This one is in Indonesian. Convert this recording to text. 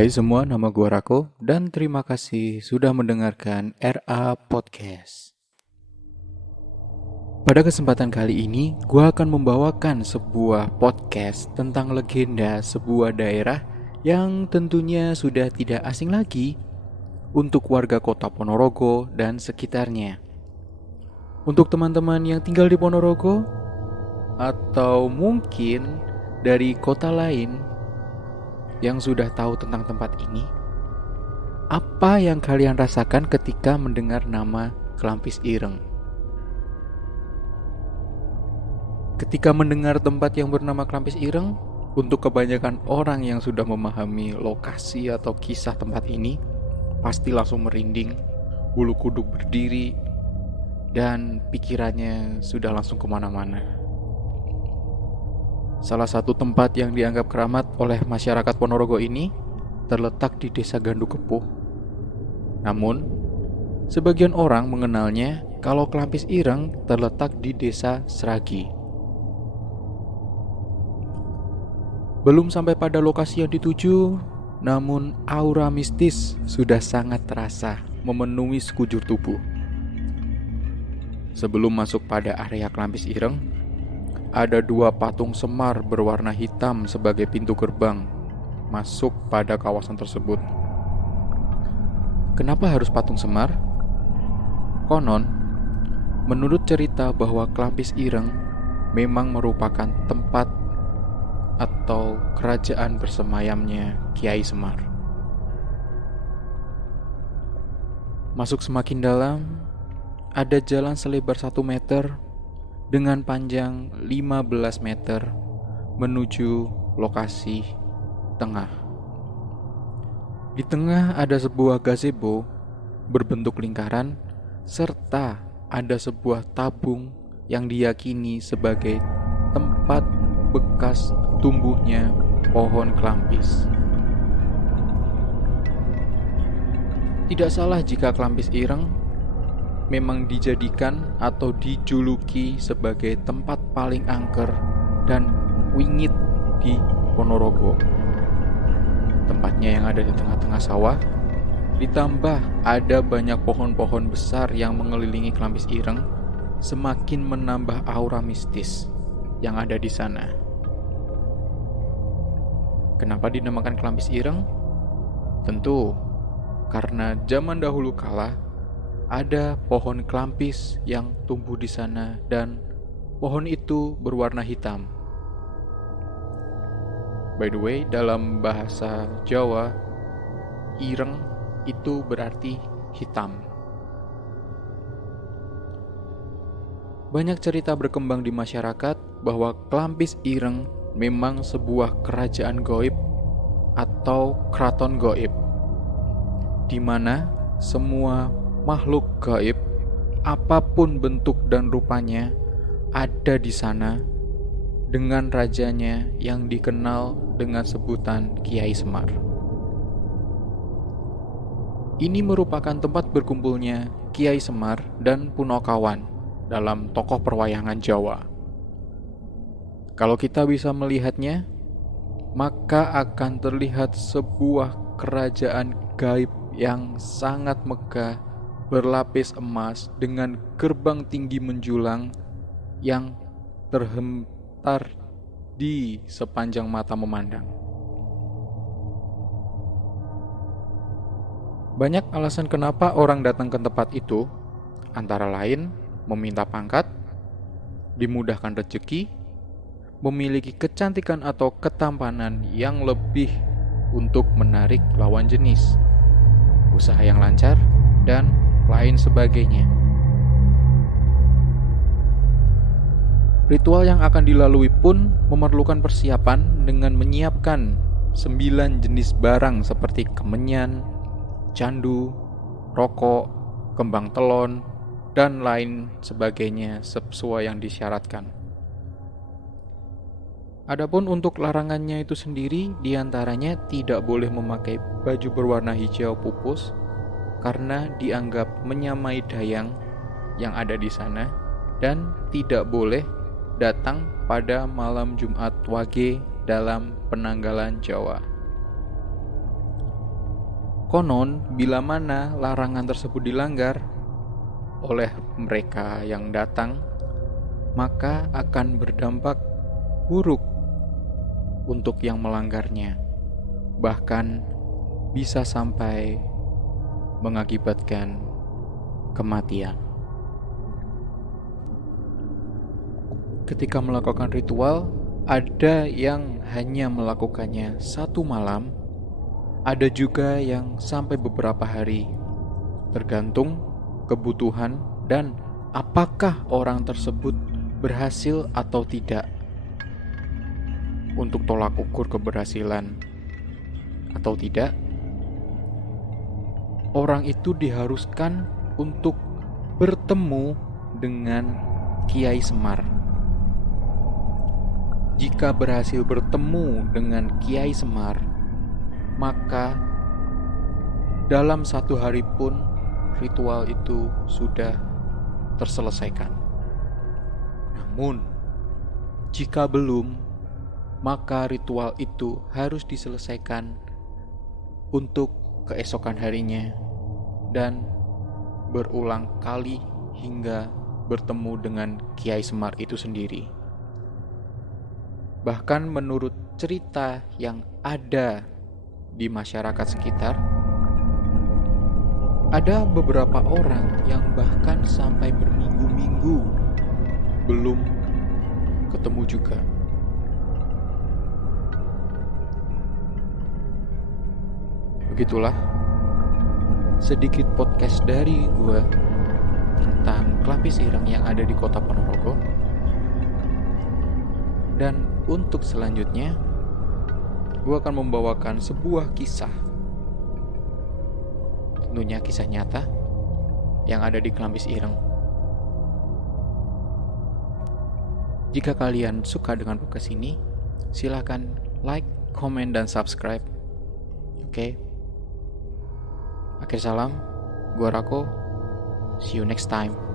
Hai semua, nama gua Rako dan terima kasih sudah mendengarkan RA Podcast. Pada kesempatan kali ini, gua akan membawakan sebuah podcast tentang legenda sebuah daerah yang tentunya sudah tidak asing lagi untuk warga kota Ponorogo dan sekitarnya. Untuk teman-teman yang tinggal di Ponorogo atau mungkin dari kota lain yang sudah tahu tentang tempat ini, apa yang kalian rasakan ketika mendengar nama Klampis Ireng? Ketika mendengar tempat yang bernama Klampis Ireng, untuk kebanyakan orang yang sudah memahami lokasi atau kisah tempat ini, pasti langsung merinding, bulu kuduk berdiri, dan pikirannya sudah langsung kemana-mana. Salah satu tempat yang dianggap keramat oleh masyarakat Ponorogo ini terletak di Desa Gandukepuh. Namun, sebagian orang mengenalnya kalau Klampis Ireng terletak di Desa Sragi. Belum sampai pada lokasi yang dituju, namun aura mistis sudah sangat terasa memenuhi sekujur tubuh. Sebelum masuk pada area Klampis Ireng, ada dua patung semar berwarna hitam sebagai pintu gerbang masuk pada kawasan tersebut. Kenapa harus patung semar? Konon, menurut cerita bahwa Klampis Ireng memang merupakan tempat atau kerajaan bersemayamnya Kiai Semar. Masuk semakin dalam, ada jalan selebar 1 meter dengan panjang 15 meter menuju lokasi tengah. Di tengah ada sebuah gazebo berbentuk lingkaran serta ada sebuah tabung yang diyakini sebagai tempat bekas tumbuhnya pohon klampis. Tidak salah jika Klampis Ireng memang dijadikan atau dijuluki sebagai tempat paling angker dan wingit di Ponorogo. Tempatnya yang ada di tengah-tengah sawah, ditambah ada banyak pohon-pohon besar yang mengelilingi Klampis Ireng, semakin menambah aura mistis yang ada di sana. Kenapa dinamakan Klampis Ireng? Tentu karena zaman dahulu kala ada pohon klampis yang tumbuh di sana dan pohon itu berwarna hitam. By the way, dalam bahasa Jawa, ireng itu berarti hitam. Banyak cerita berkembang di masyarakat bahwa Klampis Ireng memang sebuah kerajaan gaib atau keraton gaib, di mana semua makhluk gaib, apapun bentuk dan rupanya, ada di sana dengan rajanya yang dikenal dengan sebutan Kiai Semar. Ini merupakan tempat berkumpulnya Kiai Semar dan Punokawan dalam tokoh perwayangan Jawa. Kalau kita bisa melihatnya, maka akan terlihat sebuah kerajaan gaib yang sangat megah berlapis emas dengan gerbang tinggi menjulang yang terhentar di sepanjang mata memandang. Banyak alasan kenapa orang datang ke tempat itu, antara lain meminta pangkat, dimudahkan rezeki, memiliki kecantikan atau ketampanan yang lebih untuk menarik lawan jenis, usaha yang lancar, dan lain sebagainya. Ritual yang akan dilalui pun memerlukan persiapan dengan menyiapkan 9 jenis barang seperti kemenyan, candu, rokok, kembang telon, dan lain sebagainya sesuai yang disyaratkan. Adapun untuk larangannya itu sendiri, diantaranya tidak boleh memakai baju berwarna hijau pupus karena dianggap menyamai dayang yang ada di sana, dan tidak boleh datang pada malam Jumat Wage dalam penanggalan Jawa. Konon, bila mana larangan tersebut dilanggar oleh mereka yang datang, maka akan berdampak buruk untuk yang melanggarnya. Bahkan bisa sampai mengakibatkan kematian. Ketika melakukan ritual, ada yang hanya melakukannya 1 malam, ada juga yang sampai beberapa hari, tergantung kebutuhan dan apakah orang tersebut berhasil atau tidak. Untuk tolak ukur keberhasilan atau tidak, orang itu diharuskan untuk bertemu dengan Kiai Semar. Jika berhasil bertemu dengan Kiai Semar, maka dalam 1 hari pun ritual itu sudah terselesaikan. Namun, jika belum, maka ritual itu harus diselesaikan untuk keesokan harinya dan berulang kali hingga bertemu dengan Kiai Semar itu sendiri. Bahkan menurut cerita yang ada di masyarakat sekitar, ada beberapa orang yang bahkan sampai berminggu-minggu belum ketemu juga. Begitulah sedikit podcast dari gue tentang Kelapis Ireng yang ada di kota Ponorogo. Dan untuk selanjutnya, gue akan membawakan sebuah kisah, tentunya kisah nyata yang ada di Kelapis Ireng. Jika kalian suka dengan podcast ini, silakan like, comment, dan subscribe. Oke? Akhir salam, gue Rako. See you next time.